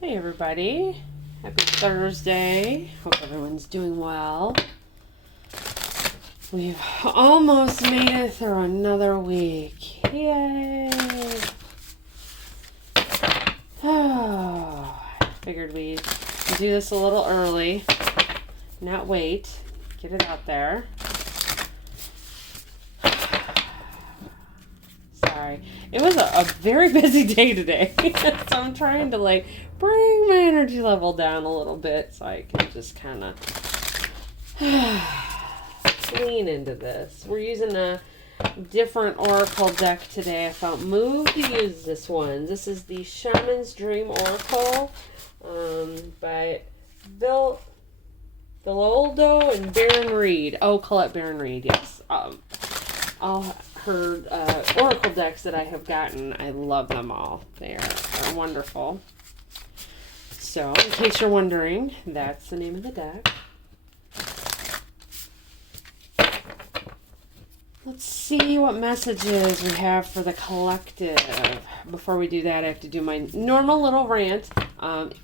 Hey everybody, happy Thursday. Hope everyone's doing well. We've almost made it through another week. Yay! Oh, figured we'd do this a little early, not wait, get it out there. Sorry. It was a very busy day today, so I'm trying to bring my energy level down a little bit so I can just kind of lean into this. We're using a different oracle deck today. I felt moved to use this one. This is the Shaman's Dream Oracle by Biloldo and Baron Reed. Oh, Colette Baron Reed, yes. All her oracle decks that I have gotten, I love them all. They're wonderful. So, in case you're wondering, that's the name of the deck. Let's see what messages we have for the collective. Before we do that, I have to do my normal little rant.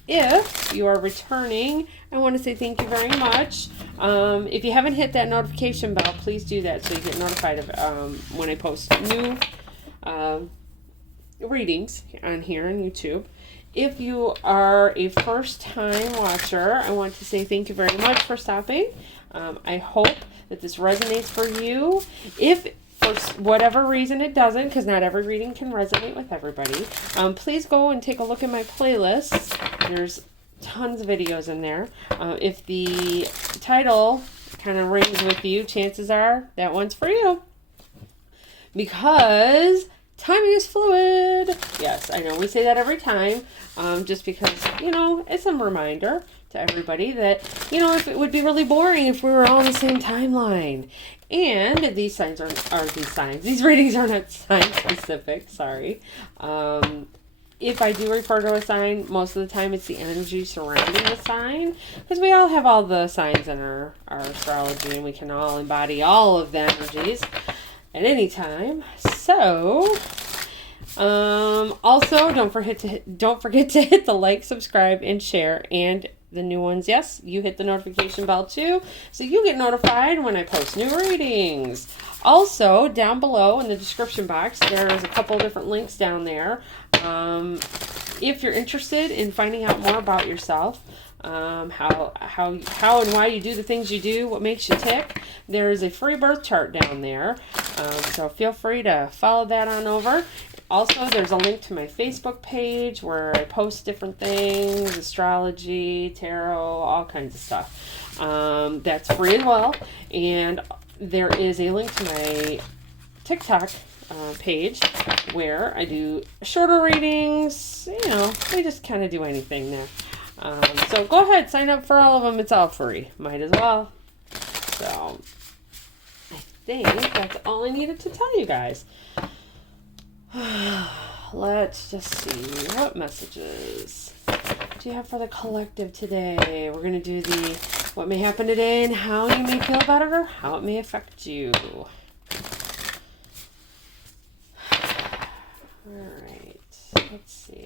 If you are returning, I want to say thank you very much. If you haven't hit that notification bell, please do that so you get notified of when I post new readings on here on YouTube. If you are a first-time watcher, I want to say thank you very much for stopping. I hope that this resonates for you. If for whatever reason it doesn't, because not every reading can resonate with everybody, please go and take a look at my playlist. There's tons of videos in there. If the title kind of rings with you, chances are that one's for you. Because timing is fluid. Yes, I know we say that every time, just because, it's a reminder to everybody that, if it would be really boring if we were all on the same timeline. And these readings are not sign specific, sorry. If I do refer to a sign, most of the time it's the energy surrounding the sign, because we all have all the signs in our astrology, and we can all embody all of the energies at any time. So, also don't forget to hit the like, subscribe, and share, and the new ones, yes, you hit the notification bell too, so you get notified when I post new readings. Also, down below in the description box, there's a couple different links down there. If you're interested in finding out more about yourself, how and why you do the things you do, what makes you tick, there is a free birth chart down there. So feel free to follow that on over. Also, there's a link to my Facebook page where I post different things, astrology, tarot, all kinds of stuff. That's free as well. And there is a link to my TikTok page where I do shorter readings. We just kind of do anything there. So go ahead, sign up for all of them. It's all free. Might as well. So I think that's all I needed to tell you guys. Let's just see what messages do you have for the collective today. We're going to do the what may happen today and how you may feel about it or how it may affect you. Alright, let's see.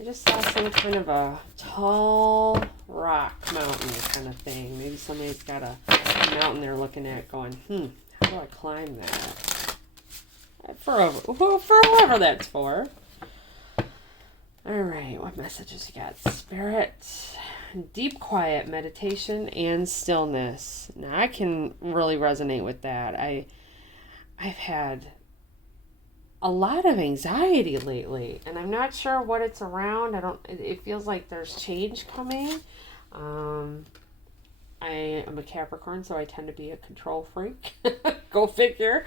I just saw some kind of a tall rock mountain kind of thing. Maybe somebody's got a mountain they're looking at going, how do I climb that? For whoever that's for. Alright, what messages you got? Spirit, deep quiet, meditation, and stillness. Now, I can really resonate with that. I've had a lot of anxiety lately, and I'm not sure what it's around. It feels like there's change coming. I am a Capricorn, so I tend to be a control freak. Go figure.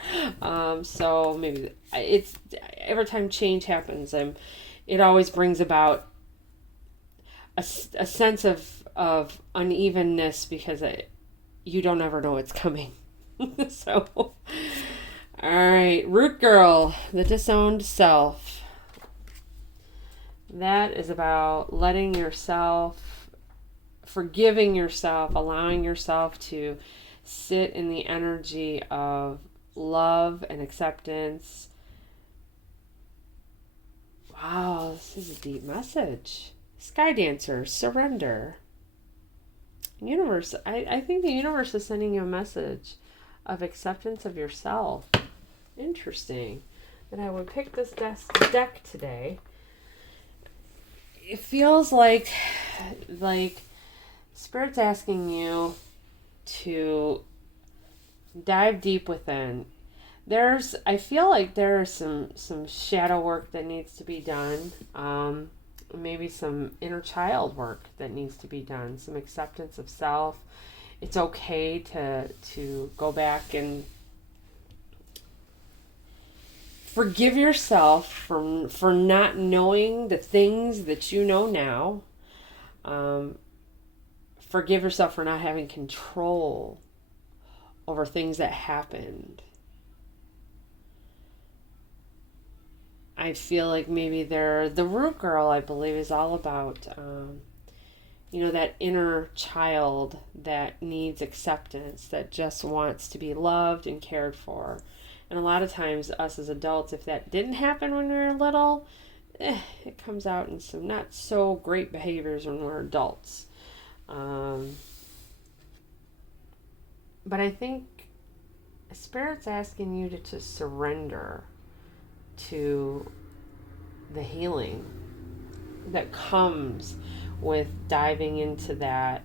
So maybe it's every time change happens, it always brings about a sense of unevenness because you don't ever know it's coming. So, all right, Root Girl, the disowned self. That is about letting yourself, forgiving yourself, allowing yourself to sit in the energy of love and acceptance Wow, this is a deep message. Sky Dancer, surrender. Universe, I think the universe is sending you a message of acceptance of yourself. Interesting that I would pick this deck today. It feels like Spirit's asking you to dive deep within. I feel like there is some shadow work that needs to be done. Maybe some inner child work that needs to be done. Some acceptance of self. It's okay to go back and forgive yourself for not knowing the things that you know now. Forgive yourself for not having control over things that happened. I feel like maybe the root girl, I believe, is all about, that inner child that needs acceptance, that just wants to be loved and cared for. And a lot of times, us as adults, if that didn't happen when we were little, it comes out in some not so great behaviors when we're adults. But I think Spirit's asking you to surrender to the healing that comes with diving into that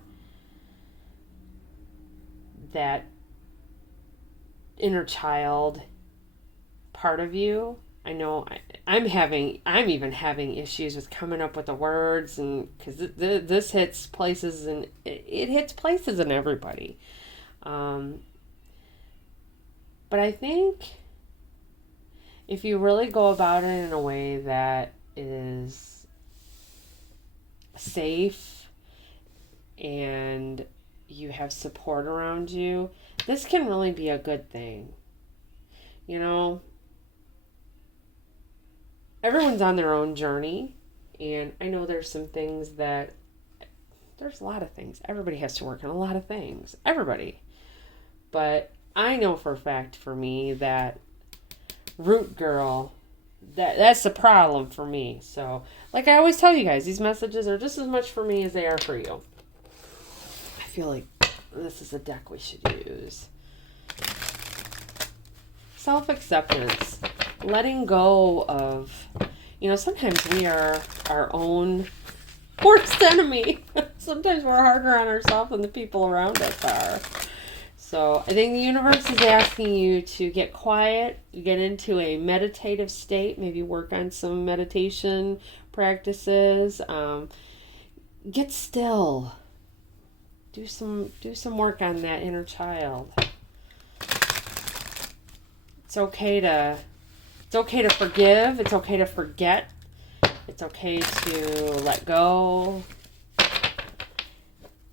inner child part of you. I know I'm even having issues with coming up with the words, and because this hits places, and it hits places in everybody. But I think if you really go about it in a way that is safe and you have support around you, this can really be a good thing. Everyone's on their own journey, and I know there's a lot of things. Everybody has to work on a lot of things. Everybody. But I know for a fact for me that root girl, that's the problem for me. So, like I always tell you guys, these messages are just as much for me as they are for you. I feel like this is a deck we should use. Self-acceptance. Letting go of, sometimes we are our own worst enemy. Sometimes we're harder on ourselves than the people around us are. So I think the universe is asking you to get quiet, get into a meditative state, maybe work on some meditation practices, get still, do some work on that inner child. It's okay to forgive. It's okay to forget. It's okay to let go.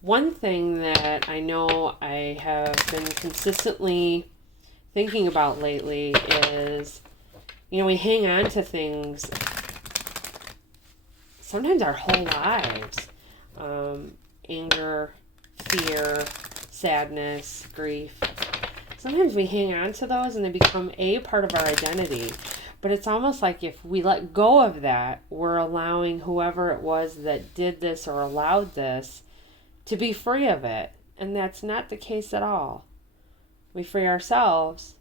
One thing that I know I have been consistently thinking about lately is, we hang on to things sometimes our whole lives. Anger, fear, sadness, grief. Sometimes we hang on to those and they become a part of our identity. But it's almost like if we let go of that, we're allowing whoever it was that did this or allowed this to be free of it. And that's not the case at all. We free ourselves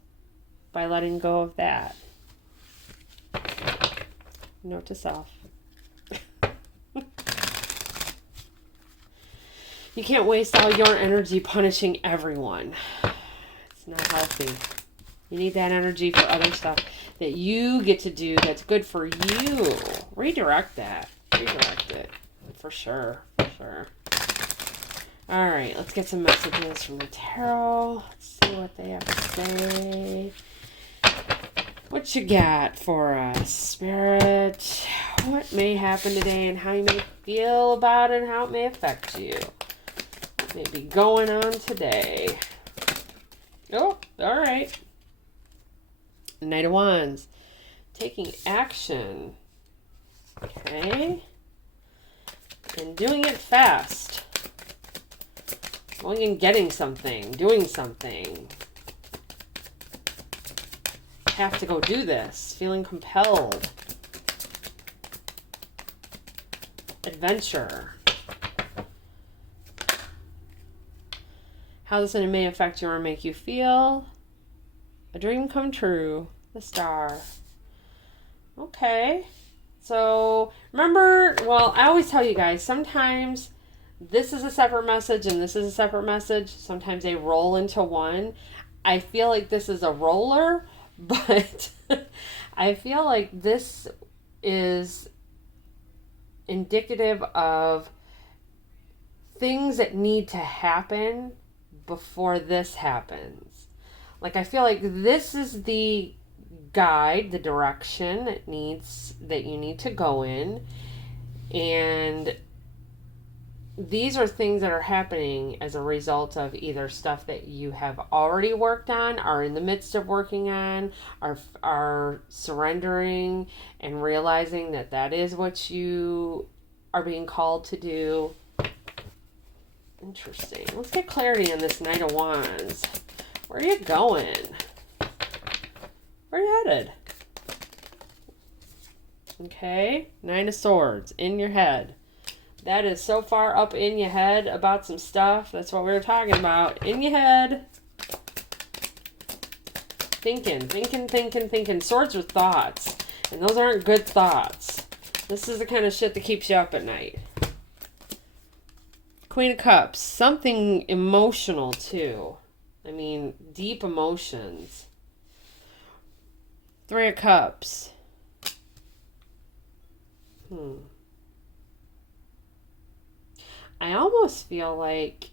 by letting go of that. Note to self. You can't waste all your energy punishing everyone. It's not healthy. You need that energy for other stuff that you get to do that's good for you. Redirect that. Redirect it. For sure. For sure. All right, let's get some messages from the tarot. Let's see what they have to say. What you got for us, Spirit? What may happen today and how you may feel about it and how it may affect you. What may be going on today? Oh, all right. Knight of Wands. Taking action. Okay. And doing it fast. Going and getting something. Doing something. Have to go do this. Feeling compelled. Adventure. How this may affect you or make you feel. A dream come true. The Star. Okay. So, remember, well, I always tell you guys, sometimes this is a separate message and this is a separate message. Sometimes they roll into one. I feel like this is a roller, but I feel like this is indicative of things that need to happen before this happens. Like, I feel like this is the guide, the direction that you need to go in, and these are things that are happening as a result of either stuff that you have already worked on, are in the midst of working on, are surrendering and realizing that that is what you are being called to do. Interesting. Let's get clarity on this Knight of Wands. Where are you going? Where are you headed? Okay. Nine of Swords in your head. That is so far up in your head about some stuff. That's what we were talking about. In your head. Thinking. Swords are thoughts. And those aren't good thoughts. This is the kind of shit that keeps you up at night. Queen of Cups. Something emotional too. I mean, deep emotions. Three of Cups. I almost feel like,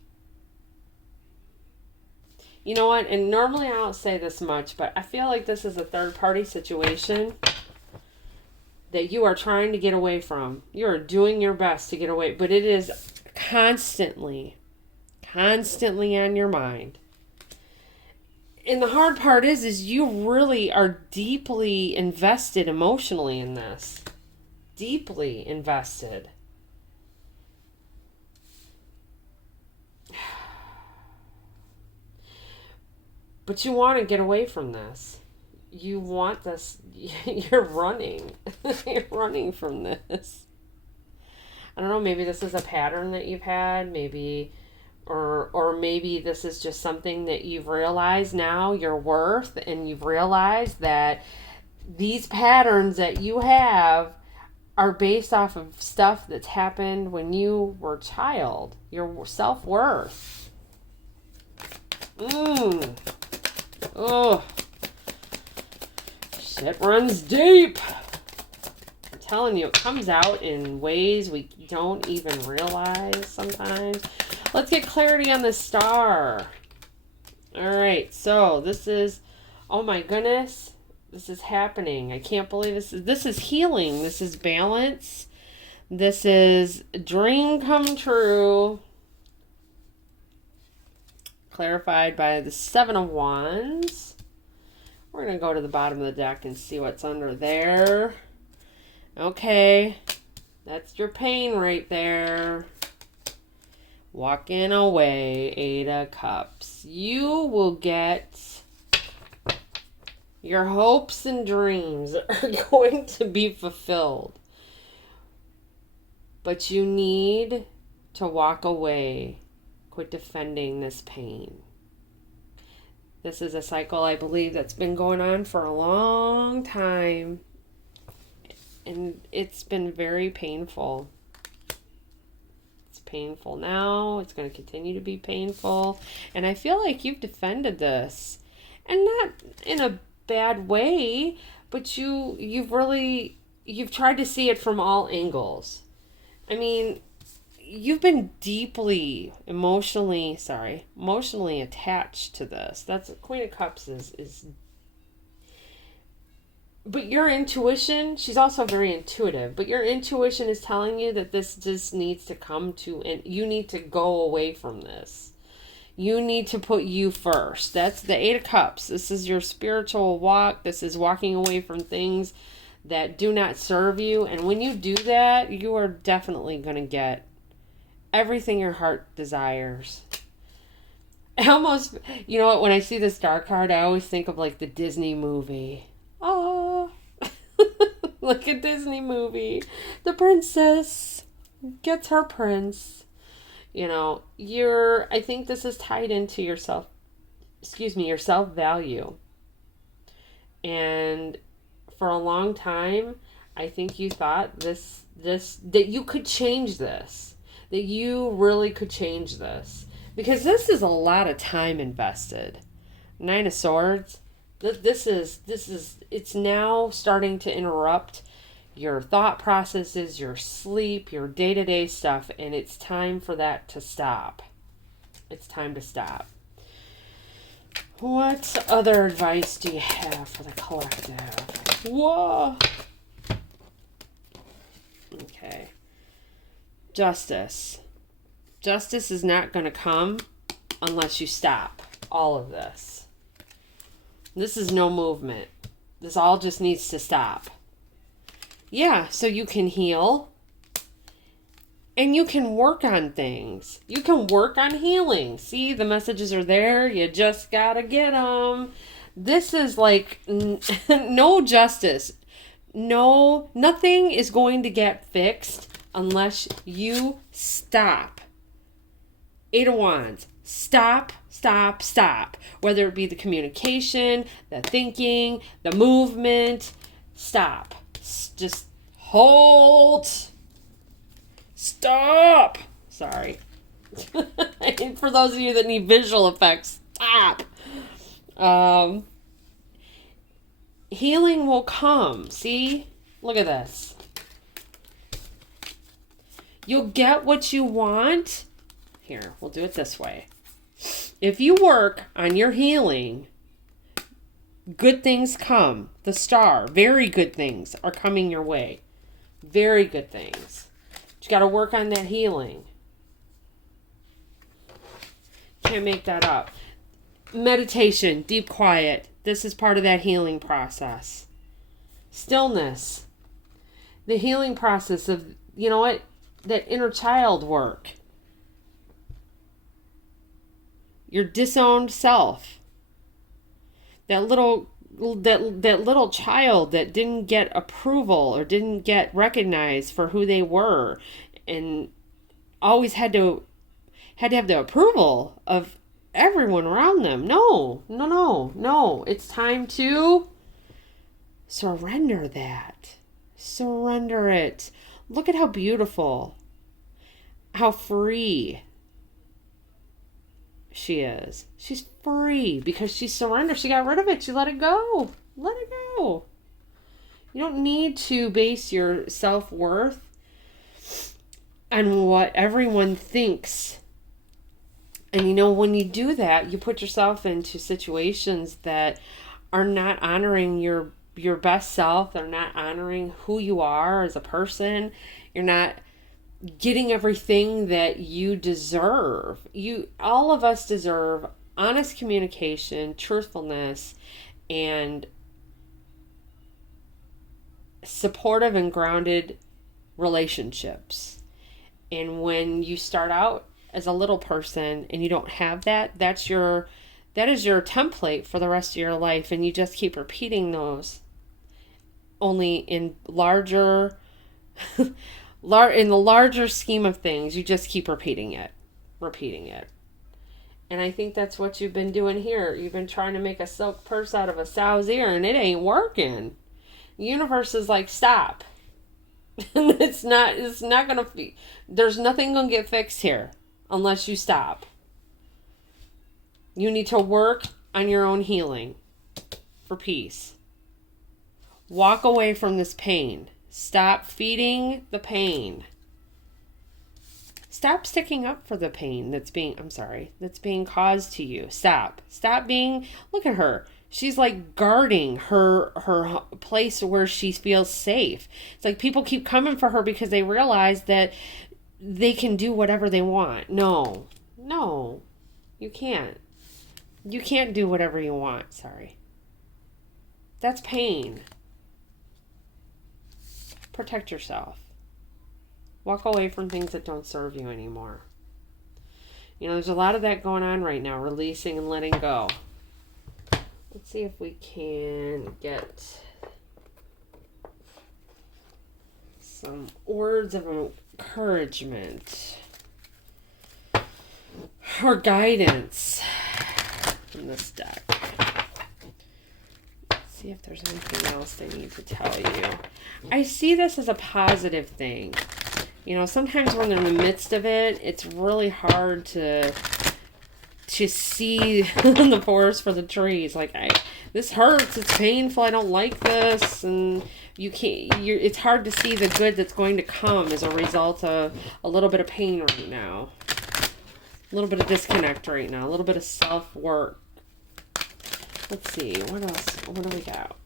you know what, and normally I don't say this much, but I feel like this is a third party situation that you are trying to get away from. You are doing your best to get away, but it is constantly on your mind. And the hard part is you really are deeply invested emotionally in this. Deeply invested. But you want to get away from this. You want this. You're running. You're running from this. I don't know, maybe this is a pattern that you've had, maybe, or maybe this is just something that you've realized now your worth, and you've realized that these patterns that you have are based off of stuff that's happened when you were a child. Your self-worth. Oh, shit runs deep. I'm telling you, it comes out in ways we don't even realize sometimes. Let's get clarity on the Star. All right, so this is, oh my goodness, this is happening. I can't believe this is healing. This is balance. This is dream come true. Clarified by the Seven of Wands. We're going to go to the bottom of the deck and see what's under there. Okay. That's your pain right there. Walking away. Eight of Cups. You will get... Your hopes and dreams are going to be fulfilled. But you need to walk away. Quit defending this pain. This is a cycle, I believe, that's been going on for a long time. And it's been very painful. It's painful now. It's going to continue to be painful. And I feel like you've defended this. And not in a bad way, but you've tried to see it from all angles. I mean, you've been deeply emotionally attached to this. That's Queen of Cups is but your intuition, she's also very intuitive, but your intuition is telling you that this just needs to come to, and you need to go away from this. You need to put you first. That's the Eight of Cups. This is your spiritual walk. This is walking away from things that do not serve you. And when you do that, you are definitely going to get everything your heart desires. I almost, you know what, when I see the Star card, I always think of like the Disney movie. Oh, like a Disney movie. The princess gets her prince. I think this is tied into your self-value. And for a long time, I think you thought that you could change this, that you really could change this, because this is a lot of time invested. Nine of Swords, it's now starting to interrupt your thought processes, your sleep, your day-to-day stuff, and it's time for that to stop. It's time to stop. What other advice do you have for the collective? Whoa! Okay. Justice. Justice is not going to come unless you stop all of this. This is no movement. This all just needs to stop. Yeah, so you can heal. And you can work on things. You can work on healing. See, the messages are there. You just gotta get them. This is like no justice. No, nothing is going to get fixed unless you stop. Eight of Wands. Stop, stop, stop. Whether it be the communication, the thinking, the movement. Stop. Just halt. Stop. Sorry. And for those of you that need visual effects, stop. Healing will come. See? Look at this. You'll get what you want. Here, we'll do it this way. If you work on your healing, good things come. The Star, very good things are coming your way. Very good things. But you got to work on that healing. Can't make that up. Meditation, deep quiet. This is part of that healing process. Stillness. The healing process of, you know what? That inner child work. Your disowned self. That little child that didn't get approval or didn't get recognized for who they were and always had to have the approval of everyone around them. No. It's time to surrender that. Surrender it. Look at how beautiful, how free she is. She's free because she surrendered. She got rid of it. She let it go. Let it go. You don't need to base your self-worth on what everyone thinks. And when you do that, you put yourself into situations that are not honoring your best self. They're not honoring who you are as a person. You're not getting everything that you deserve. All of us deserve honest communication, truthfulness, and supportive and grounded relationships. And when you start out as a little person and you don't have that, that is your template for the rest of your life, and you just keep repeating those, only in in the larger scheme of things, you just keep repeating it. And I think that's what you've been doing here. You've been trying to make a silk purse out of a sow's ear, and it ain't working. The universe is like, stop. It's not going to, there's nothing going to get fixed here unless you stop. You need to work on your own healing for peace. Walk away from this pain. Stop feeding the pain. Stop sticking up for the pain that's being caused to you. Stop being, look at her. She's like guarding her place where she feels safe. It's like people keep coming for her because they realize that they can do whatever they want. No, you can't. You can't do whatever you want. Sorry. That's pain. Protect yourself. Walk away from things that don't serve you anymore. There's a lot of that going on right now, releasing and letting go. Let's see if we can get some words of encouragement or guidance from this deck. Let's see if there's anything else they need to tell you. I see this as a positive thing. You know, sometimes when they're in the midst of it, it's really hard to see the forest for the trees. Like, this hurts, it's painful, I don't like this, and it's hard to see the good that's going to come as a result of a little bit of pain right now. A little bit of disconnect right now. A little bit of self-work. Let's see, what else? What do we got?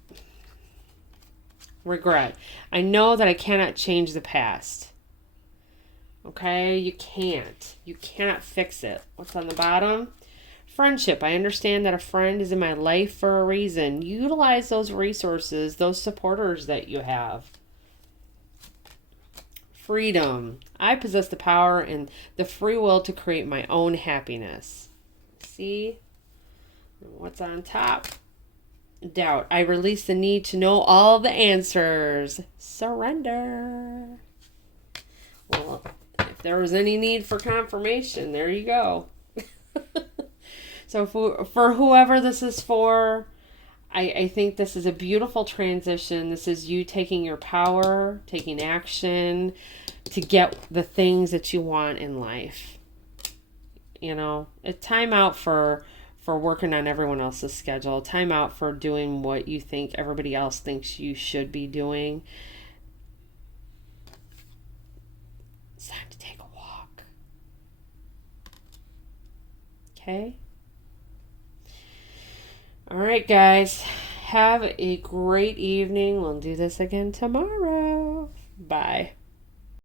Regret. I know that I cannot change the past. Okay, you can't. You cannot fix it. What's on the bottom? Friendship. I understand that a friend is in my life for a reason. Utilize those resources, those supporters that you have. Freedom. I possess the power and the free will to create my own happiness. See? What's on top? Doubt. I release the need to know all the answers. Surrender. Well, if there was any need for confirmation, there you go. So for whoever this is for, I think this is a beautiful transition. This is you taking your power, taking action to get the things that you want in life. You know, a time out for working on everyone else's schedule. Time out for doing what you think everybody else thinks you should be doing. It's time to take a walk. Okay? All right, guys. Have a great evening. We'll do this again tomorrow. Bye.